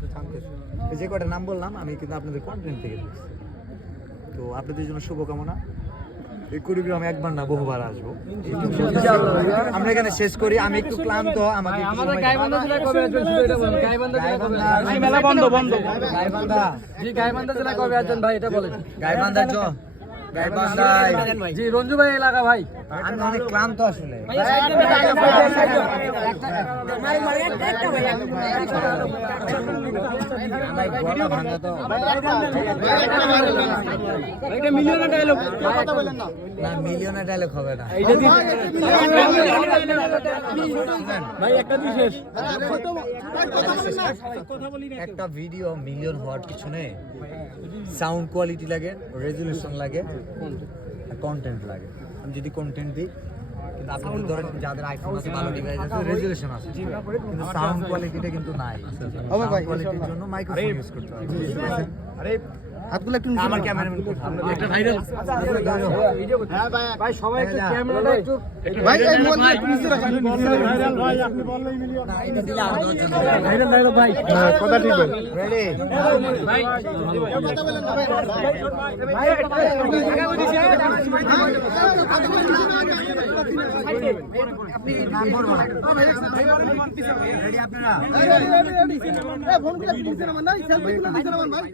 কিন্তু জানতেছি যে কটা নাম বললাম আমি কিন্তু আপনাদের কন্টেন্ট থেকে দেখছি। তো আপনাদের জন্য শুভকামনা। এই কুড়িগ্রামে একবার না বহুবার আসবো। আমরা এখানে শেষ করি, আমি একটু ক্লান্ত। আমাকে আমাদের গাইবান্ধা জেলা কবে আসবেন শুধু এটা বলুন। গাইবান্ধা জেলা কবে আসবেন? মেলা বন্ধ বন্ধ। গাইবান্ধা জি গাইবান্ধা জেলা কবে আসবেন ভাই এটা বলেন। গাইবান্ধা গাইবান্ধায় জি রঞ্জু ভাই এলাকা ভাই। আমি অনেক ক্লান্ত আসলে। আমার গলা ভাঙা তো। এটা মিলিয়নের ডায়লগ। না মিলিয়নের ডায়লগ হবে না। এইটা দিয়ে ভাই একটা দিয়ে শেষ। একটা ভিডিও মিলিয়ন হওয়ার পিছনে সাউন্ড কোয়ালিটি লাগে, রেজুলেশন লাগে, কন্টেন্ট লাগে। আমি যদি কন্টেন্ট দিই কিন্তু আপনাদের ধরেন যাদের আইফোন আছে ভালো ডিভাইস আছে রেজুলেশন আছে কিন্তু সাউন্ড কোয়ালিটিটা কিন্তু নাই। সাউন্ড কোয়ালিটির জন্য মাইক্রোফোন ইউজ করতে হয়। আরে হাতগুলো একটু নিচে আমার ক্যামেরাম্যান একটা ভাইরাল হ্যাঁ ভাই সবাই একটু ক্যামেরাটা একটু ভাই এই মোবাইল একটু নিচে রাখেন। ভাইরাল ভাই আপনি বললেই মিলিয়ন। না এটা দিলে আর 10 জন ভাইরাল ডায়লগ ভাই। হ্যাঁ কথা ঠিক বল। রেডি ভাই কথা বলেন না ভাই। ভাই আপনি নাম বলবো না। রেডি আপনারা? এই ফোনগুলো নিচে নামান না, সেলফিগুলো নিচে নামান ভাই।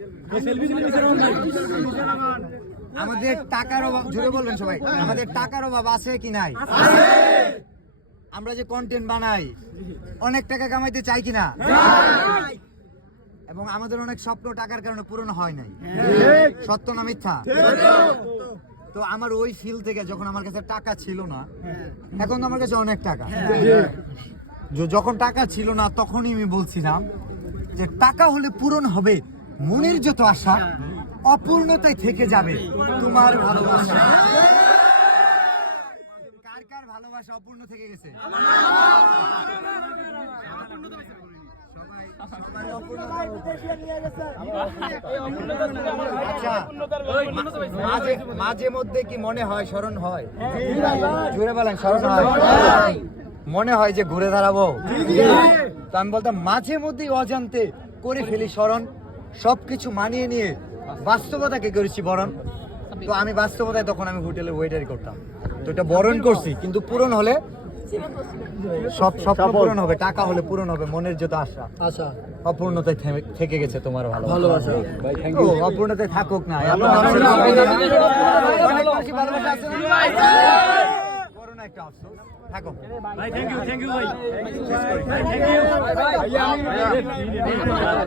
আমাদের টাকার অভাব, জোরে বলবেন সবাই, আমাদের টাকার অভাব আছে কি নাই? আমরা যে কন্টেন্ট বানাই অনেক টাকা কামাইতে চাই কিনা? এবং আমাদের অনেক স্বপ্ন টাকার কারণে পূরণ হয় নাই। সত্য না মিথ্যা? তো আমার ওই ফিল থেকে যখন আমার কাছে টাকা ছিল না, এখন তো আমার কাছে অনেক টাকা। যখন টাকা ছিল না তখনই আমি বলছিলাম যে টাকা হলে পূরণ হবে মনের যত আশা, অপূর্ণতায় থেকে যাবে তোমার ভালোবাসা। কার কার ভালোবাসা অপূর্ণ থেকে গেছে? আচ্ছা, মাঝে মধ্যে কি মনে হয়, স্মরণ হয়? জুড়ে বলেন স্মরণ হয়? মনে হয় যে ঘুরে দাঁড়াবো? তো আমি বলতাম মাঝে মধ্যেই অজান্তে করে ফেলি স্মরণ, সবকিছু মানিয়ে নিয়ে বাস্তবতাকে করেছি বরণ। তো আমি বাস্তবতায় তখন আমি হোটেলে ওয়েটারি করতাম, তো এটা বরণ করছি। কিন্তু পূরণ হলে সব স্বপ্ন পূরণ হবে, টাকা হলে পূরণ হবে মনের যত আশা। আচ্ছা অপূর্ণতায় থেকে গেছে তোমার ভালোবাসা ভাই থ্যাংক ইউ। অপূর্ণতায় থাকুক না, করোনা একটা অফসোস থাকো ভাই থ্যাংক ইউ ভাই।